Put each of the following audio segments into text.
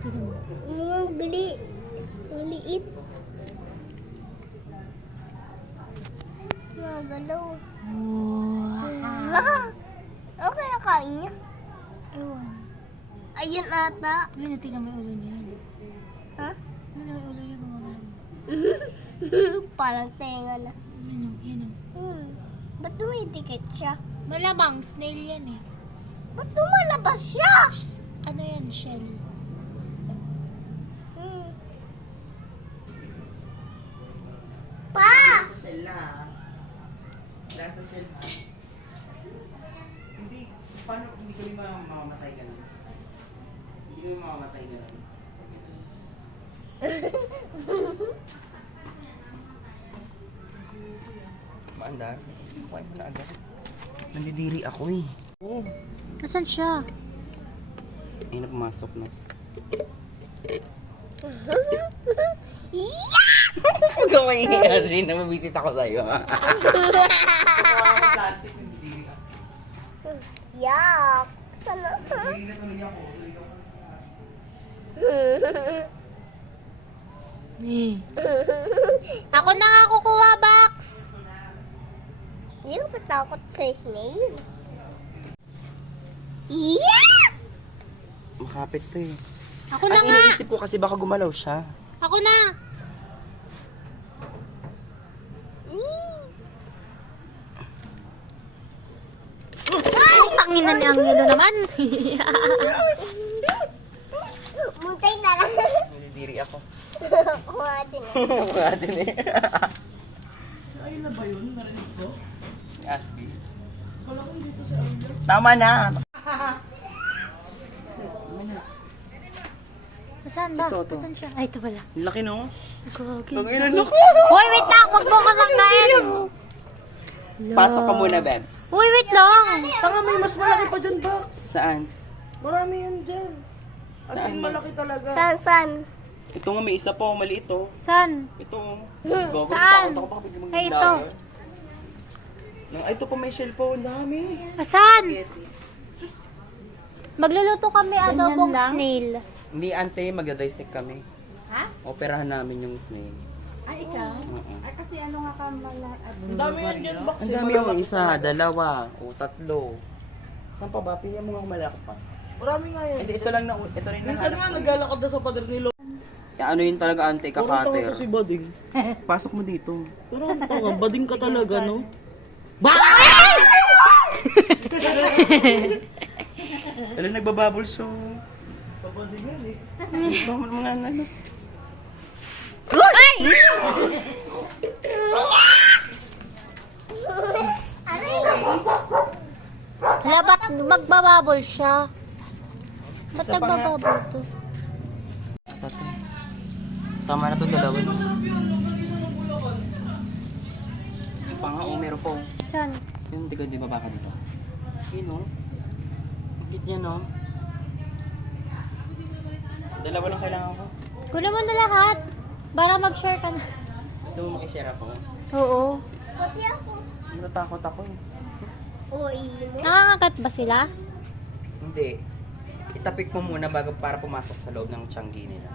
Tignan mo. Maliit. Magalaw. Wow. Ano kaya kain niya? Ewan. Ayun ata. Ayun, tignan mo yung ulo niya. Ha? Ayun, yung ulo niya gumagalaw. Parang tenga na. Yun o. Ba't dumidikit siya? Malamang, snail yan eh. Ba't lumalabas siya? Ano yan, shell? Pa! Sa shell na ha. Nasa shell ha. Hindi, paano hindi kami mamamatay ka nun? Hindi kami mamamatay ka nun. Maandar, kuhain mo na agad. Nandidiri ako eh. Oo. Nasaan siya? Ay, pumasok na. Huwag kang maingay, Ashley, na mabisit ako sa'yo. Plastic, nandidiri ka. Yuck! Sana? Nandidiri na tuloy ako. Ako na nga kukuha, Box! Hindi ko patakot sa snail. Yeah! Makapit to eh. Ako na Ang nga! iniisip ko kasi baka gumalaw siya. Ako na! Ay, tangina ni Angelo naman! Muntay na lang. Nandidiri ako. Kuha din. Mga din eh. Ayun na ba yun? Narinig ko? Ni Ashby. Wala ko dito sa area. Tama na! Saan ba? Ito. Saan siya? Ay, ito pala. Laki no? Gagi. Tanginan ako! Hoy, wait lang! Huwag mo kasanggain! Pasok ka muna, Bebs. Uy, wait lang! Tanga, may mas malaki pa dyan, Box. Saan? Marami yan dyan. As Saan in, ba? malaki talaga. San? Ito nga may isa pa, maliit oh. Saan? Ito oh. Gogo, Saan? takot ako baka biglang Ay, ito. mag-vlogger. Ay, ito pa may shell po, ang dami. Saan? Magluluto kami adobong lang? snail. Hindi, ante, magdadissect kami. Ha? Operahan namin yung snail. Ay, ikaw? Oo. Ay, kasi ano nga ka Ang dami yan dyan, Box. Ang dami yung isa, dalawa, o tatlo. Saan pa ba? Pilihan mo nga malaki pa. Marami nga yan. Hindi, ito lang na, ito rin Minsan nga, naglalakad na sa pader ni Lo. Ano yun talaga, ante, Parang tanga kakater. to si Bading. Pasok mo dito. Pero ang tanga, Bading ka talaga, no? Ano, nagbabubble show. Bading yan eh. Mga ano. Ay! Hala, ba't magbababol siya? Ba't Isa pa nga. nagbababol to? Tato. Tama na to, dalawa. Yung pa nga, oh, meron po. Saan? Yung di ba baka dito? Yun oh. Ang cute niya no. Dalawa lang kailangan ko. Kunin mo na lahat. Para mag-share ka na. Gusto mo makishare ako? Oo. Pati ako. Natatakot ako eh. Uy, Nakakagat ba sila? Hindi. Itapik mo muna bago para pumasok sa loob ng tianggi nila.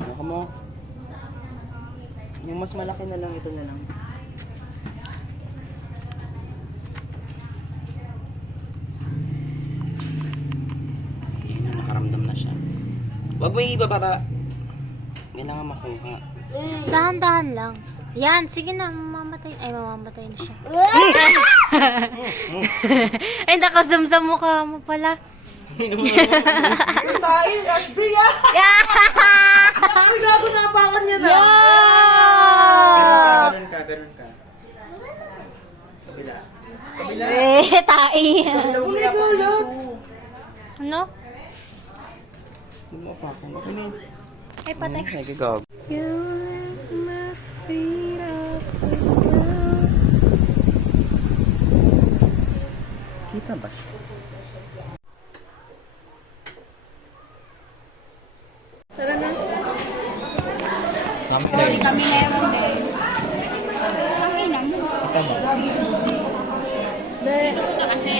Ano mo? Yung mas malaki na lang, ito na lang. Yan na, nakaramdam na siya. Huwag mo ibababa. Kailangan makuha. Dahan-dahan lang. Yan, sige na, mamamatay. Ay, mamamatay na siya. Ay, nakazoom sa mukha mo pala. Tayo, Ashby ah! Ay, gago napakan niya na. Ganun ka, ganun ka. Kabila. Kabila. Eh, tai. Umigalot! Ano? Huwag mo pa kung ano yun. Ay, patay. Sige, go. Kita ba siya? Tara na. Kami kami meron din. Kami naman. Kita ba? Kasi,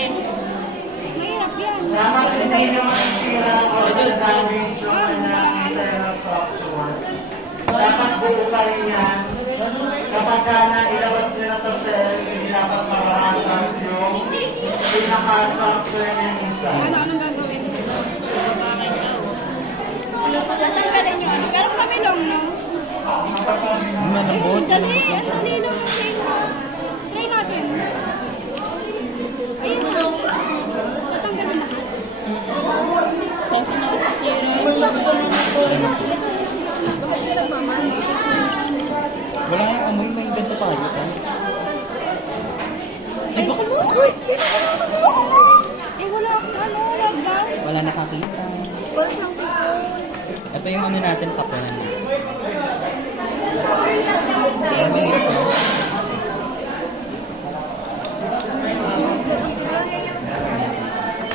mahirap Dapat hindi naman sira o damage yung kanyang internal structure. Dapat buo pa rin yan. Kapag na ilabas nila sa shell, hindi dapat marahasan yung pinaka-structure niya isa. Tatanggalin nyo. Pero kami long nose. Malambot. Dali, asali lang kasi. Try natin. Ayun na. Tatanggalin na. Wala nga amoy, may ganito pa yun. Ay, baka mo! Wala akong wala ba? Wala nakakita. Wala lang sipon. Ito yung ano natin, tapunan. Kaya mahirap mo.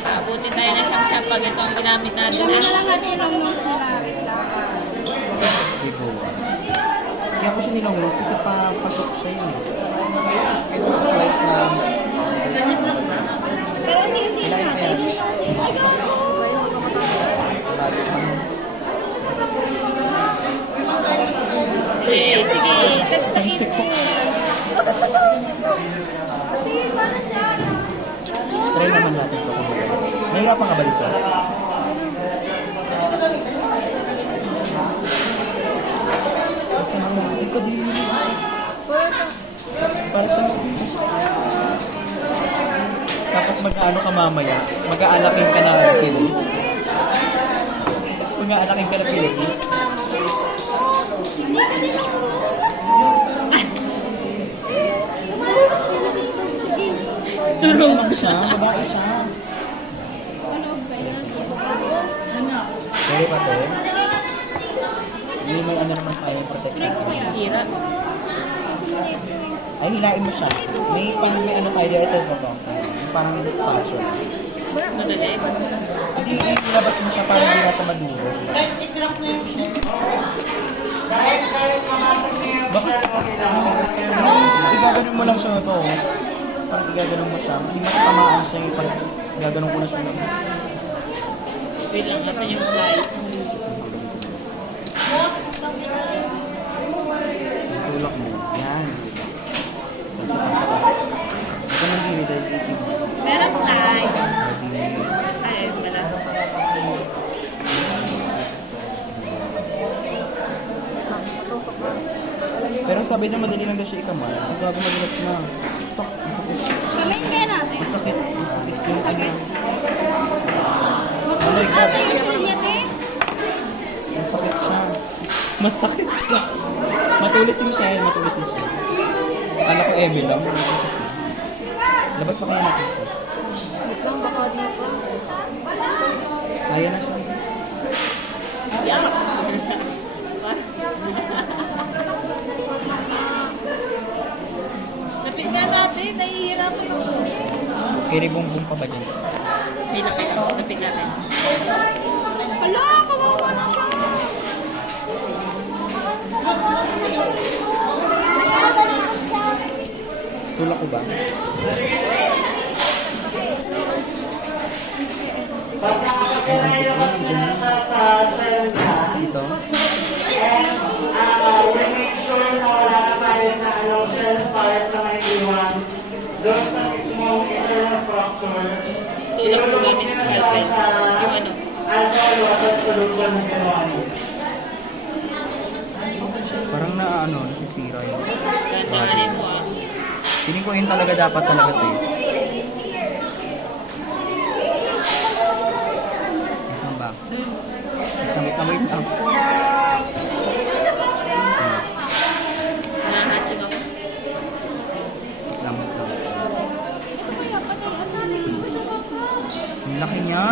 Abutin tayo ng isang shot pag ito ang ginamit natin. Ilan na lang natin yung nose nila. Hindi ko. Kaya ko siya nilonglos kasi pasok siya yun. Kasi supplies na. Pero hindi Kailangan ko yan. Sige, Try naman natin ito. Nahirapan ka ba dito? Kasi naman, ito din. Para siyang tapos mag-ano ka mamaya, mag-aalaking ka na pilay. Kung aalaking ka na pilay, ano lang siya, babae siya. Pwede pa to? Hindi may ano naman tayo protector. sira. Ay, hilain mo siya. May ano tayo dito ba? Yung parang expansion. Madali. Hindi, ilabas mo siya para hindi na siya maduro. Bakit? Igaganon mo lang siya ito. Parang igaganon mo siya. Kasi matamaan siya yung parang igaganon ko na siya. Wait lang, nasa yung flies. Tulak mo. Yan. Ito nang gini dahil isip mo. Meron flies. Pwede. Ay, wala. Pero sabi niya madali lang daw siya ikamal. Ang gago madalas na. Fuck, masakit. Gamayin kaya natin. Masakit. Masakit yung ano. Oh my God. Ano yung sulyat eh? Masakit siya. Masakit siya. Matulis yung shell. Matulis yung shell. Akala ko Emil lang. Masakit yun. Labas pa kaya natin siya. Lang baka dito. Kaya na siya. Lapit nga natin, nahihirapan ako. Kiribong-bong pa ba dyan? May lapit ako, lapit natin. Hala, kawawa na siya. Tulak ko ba? Pagka nailapas niya na siya sa shell niya, Dito? and we make sure na wala na tayo na shell part na may iwan doon sa mismong internal structure. Tulak ko Ilulubog natin niya sa na siya scalpel. sa Yung ano. alcohol water solution na ginawa niya. Parang nasisira yun. Gandahanin mo ah. Feeling ko yun talaga dapat talaga ito eh. Isang ba? Wait lang. Nahatching ako. Wait lang. Ang laki niya.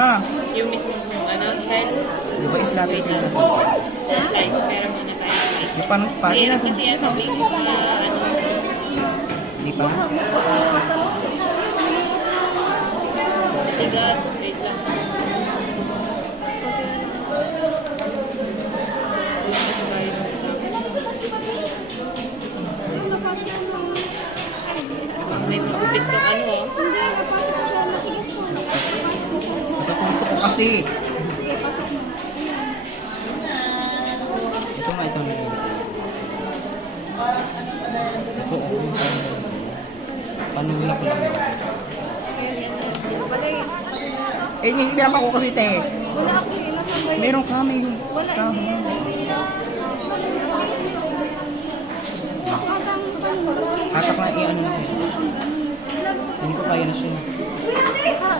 Yung mismo ano, shell. Di ba i-flatten niya natin? Flies, pero muna tayo. Di pa nang spaghetti Mahirap natin. kasi ano, big ano. Di pa? Tigas, wait lang. May magupit kang ano oh. kasi. Sige, pasok mo. Ito nga, ito ang nililito. Ito, panula ko lang. Bagay. Eh, hindi ako kasi, te. Wala ako eh. Nasaan ba yun? Meron kami. Wala, hindi yan. Hatak na i-ano na siya. Hindi ko kaya na siya. Hindi pa.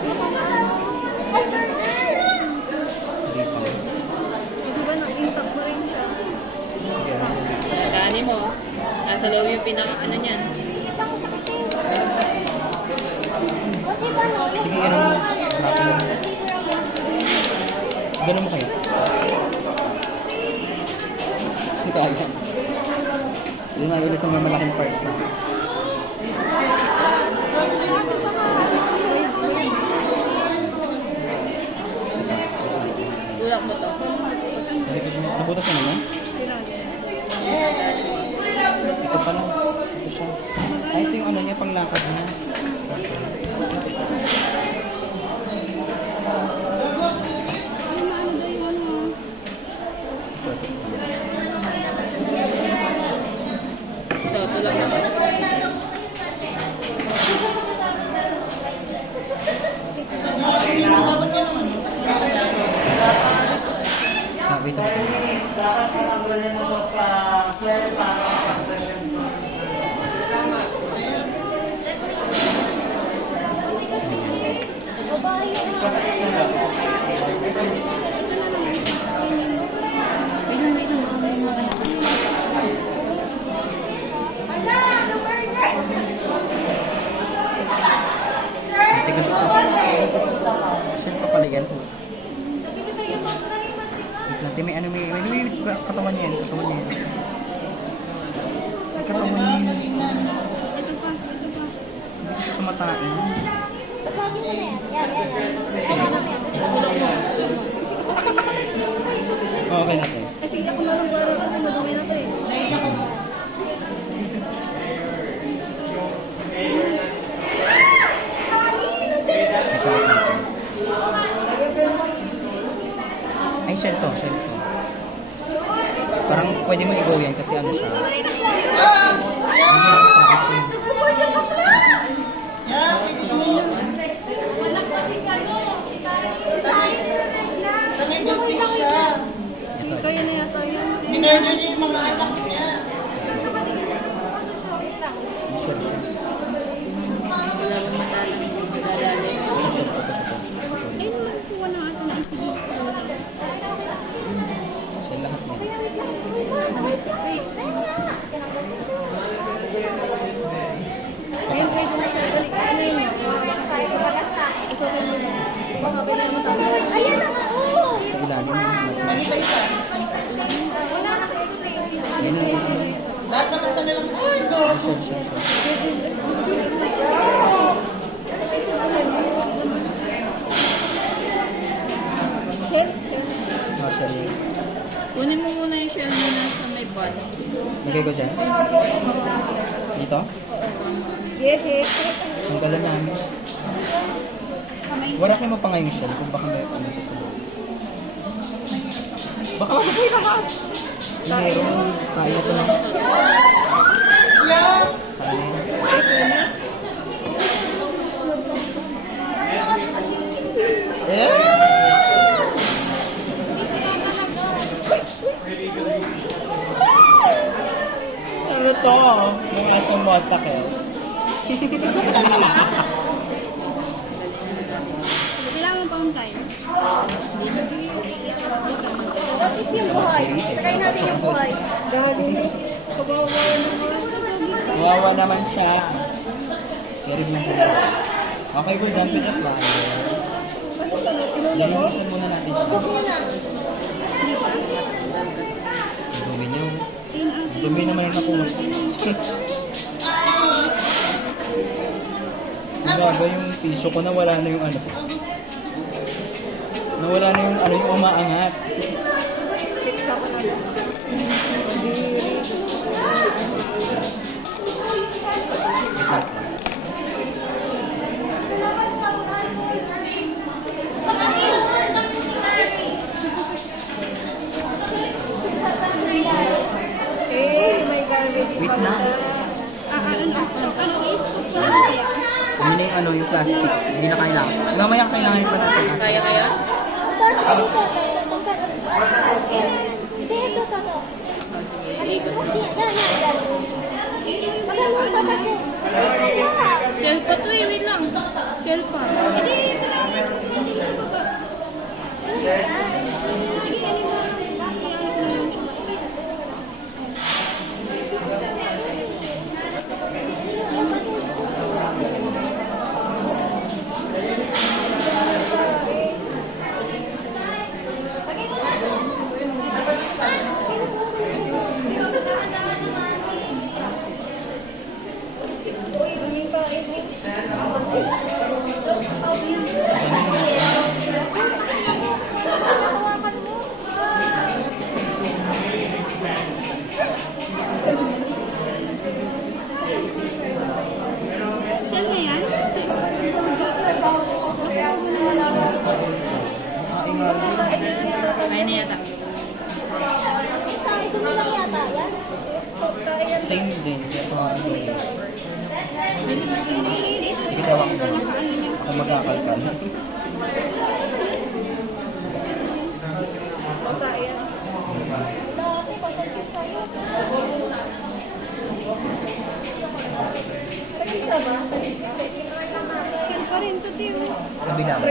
Di ba nag-intap mo rin siya? Kani mo. Nasa loob yung pinaka-ano niyan. Sige, ano mo. Hanapin mo. Ganun mo kayo. Hindi kaya. Yun nga ulit sa mga malaking part ko. Tulak mo to. Nabutas na naman? Ito pala. Ito siya. Ay, ito yung ano niya, panglakad niya. Ito, tulak mo to. Sabi ito. Dapat pinanggalin mo pa shell para makapagdagan mo. Tigas to. Saan pa pala yan? Wait lang, may ano, may katawan niya yan. Katawan niya yan. May katawan niya yan. Hindi siya kumatain. Okay na to. Kasi ako na lang pero kasi madumi na to eh. Ay, shell to, shell to. Parang pwede mo i-go yan kasi ano siya. Sige, kaya na yata yun. Shell siya. Wala mong matalang magdadali. Shell to, to. Shell lahat niya. Ayun, pwede na siya. Dali, ano yun? Usukin mo lang. Baka pwede na matanggal. Ayan na nga, oo! Sa ilalim ng yan na yun. Lahat naman sa nilang Shell, shell, shell. Shell? Oh, shell yun. Kunin mo muna yung shell mo na sa may bud. Lagay ko dyan. Dito? Yes, yes. Ang gala namin. Wala kayo pa nga yung shell kung baka may ano sa loob. Baka magagawin na ka! Meron. Kaya ito na. Kaya yan. Ano to? Mukha siyang motakes. Kailangan mo pang time. Bakit yung buhay? Try natin yung buhay. Gago. Kabawa naman. Wawa naman siya. Carry mo na. Okay, we're done with the flowers. Linisan muna natin siya. Ang dumi niya. Ang dumi naman yung nakuha. Ang gaba yung tissue ko, nawala na yung ano. Nawala na yung ano yung umaangat. Fix ako na. Wait lang. plastic. Hindi na kailangan. Mamaya kailangan pa natin. Kaya kaya? Hindi, ito. Sige, ikot mo. Magandang pa kasi. Shell pa to eh, wait lang. Shell pa. Hindi, ito lang. Hindi sa baba. Sige, ano mo? Siya na yan? Kaya na yata. Ito mo lang yata yan? Same din. Kaya ito ang Sige, tawag ko. Ako magkakalkal. Kabila mo.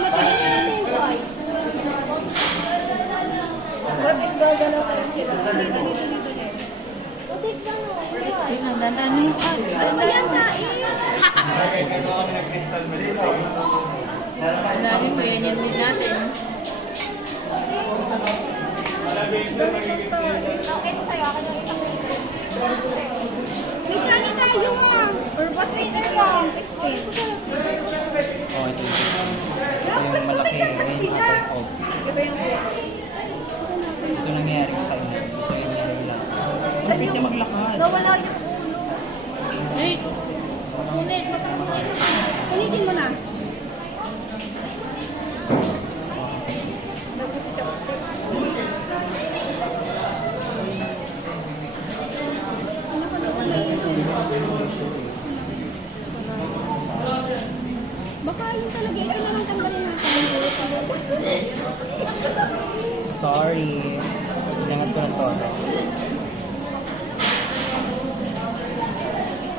Matigas na natin ito ay. Bakit gagalaw pa rin sila? Utik lang o. Wait lang, dandan mo. Ano yan tayo? Dami mo, yan yan din natin. Ito sa'yo, akin yung isang may chani tayo ma. Or ba't later ka? Intestine. Oh, ito yung malaki. Yung apple pop. Ito yung Ito nangyari sa kanya. Ito yung nangyari lang. Bakit niya maglakad? nawala yung ulo. Wait. Kunit. Ulitin mo na. Dapat si chopstick. Baka yun talaga, ito na lang tanggalin natin. Sorry. Inangat ko ng todo.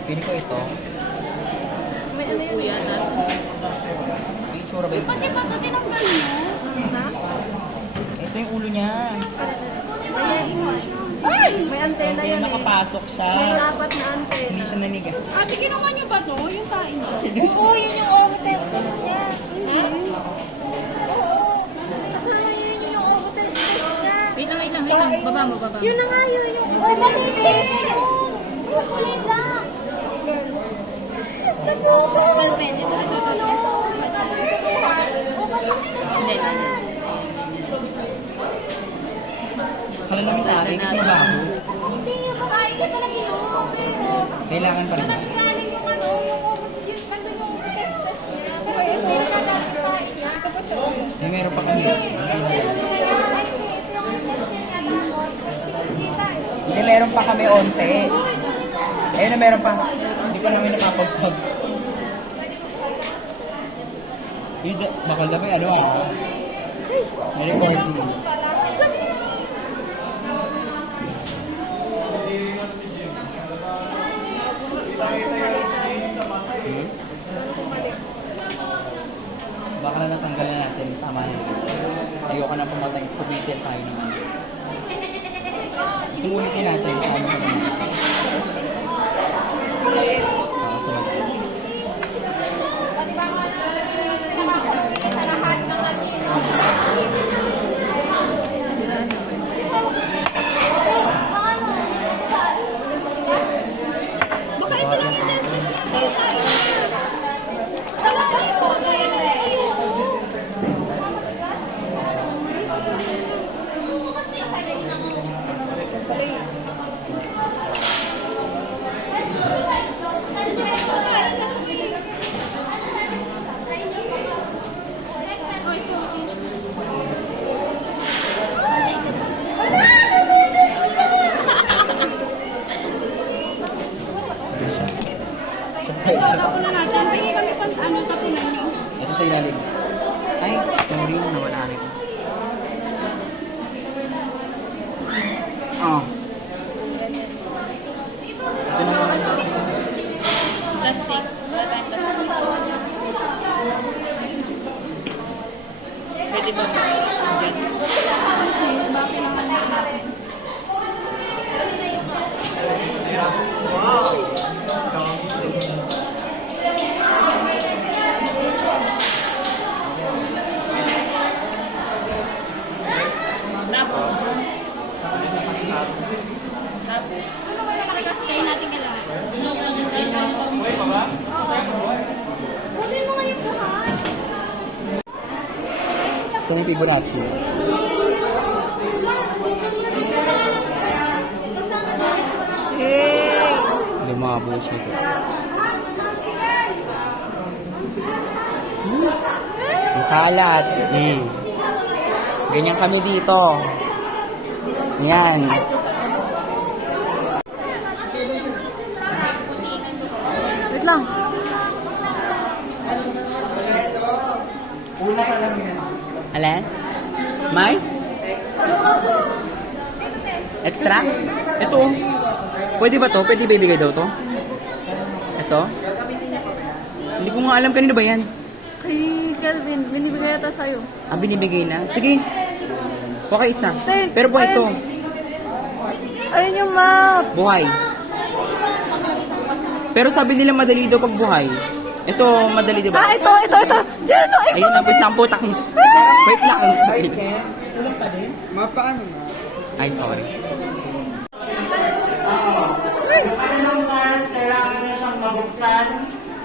Pili ko ito. May ano yun? Kuya natin. May itsura ba yun? Pati ba ito tinanggal mo? Ha? Ito yung ulo niya. Ay! May antena Yung yan eh. nakapasok siya. May dapat na antena. Hindi siya nanigas. Ate, kinuha niyo ba to? Yung tain siya? Oo, yun yung ovotestis niya. Oo. Kasama yun yung ovotestis niya. Wait lang, wait lang, wait lang. Baba mo, baba mo. Yun na nga yun yung ovotestis niya yun. Yung kulay lang. Nag-uusap ka pwede ba? Hindi, hindi. Kala namin tayo kasi mabaho. Hindi, makain ka talaga yun. Kailangan pa rin. Galing yung ano, yung ovotestis niya. Pero ito yung kadaling kain niya. Tapos yun. Eh, meron pa kami. Hindi, meron pa kami onte. Ayun na, meron pa. Hindi pa namin nakapagpag. Bakal na ba ano ah? May recording. Baka na natanggalan natin. Tama na. Ayoko na pumatay. Pumitin tayo naman. Sumulitin natin. Tama na naman. Sunod. Baka ito lang yung testis niya. Sorry, nawala rin. Oh. Ito naman. Plastic. Wala tayong plastic. Pwede ba? So, yung Fibonacci. Hindi mga bullshit. Ang kalat. Ganyan kami dito. Yan. Wait lang. Alan? May? Extra? Ito. Pwede ba to? Pwede ba ibigay daw to? Ito? Hindi ko nga alam kanino ba yan. Kay Kelvin, binibigay yata sa'yo. Ah, binibigay na? Sige. Okay, isa. Tay, Pero buhay to. Ayun yung map. Buhay. Pero sabi nila madali daw pag buhay. Ito, madali diba? Ah, ito. Diyan, no, ito. Ayun na, wait lang po, takit. Wait lang. Ay, sorry. Yung kanilang card, kailangan nyo siyang mabuksan.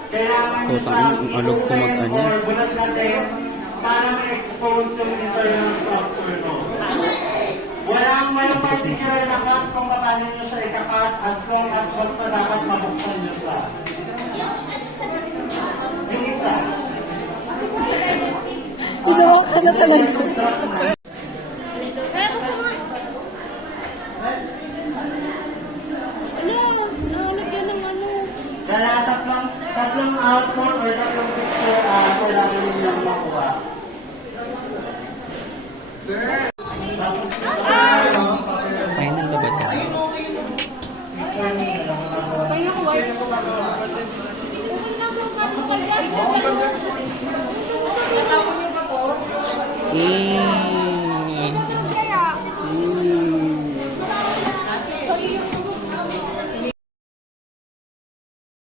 Kailangan nyo Putang siyang ina, alog ko mag-ano. or bulat natin para ma-expose yung internal structure mo. Walang particular na cut kung paano nyo siya ikakat as long as basta dapat mabuksan nyo siya. Yung isa. Igawa ka na talaga. Kaya tatlong output or tatlong picture kailangan nilang makuha. Final na ba ito? Eh,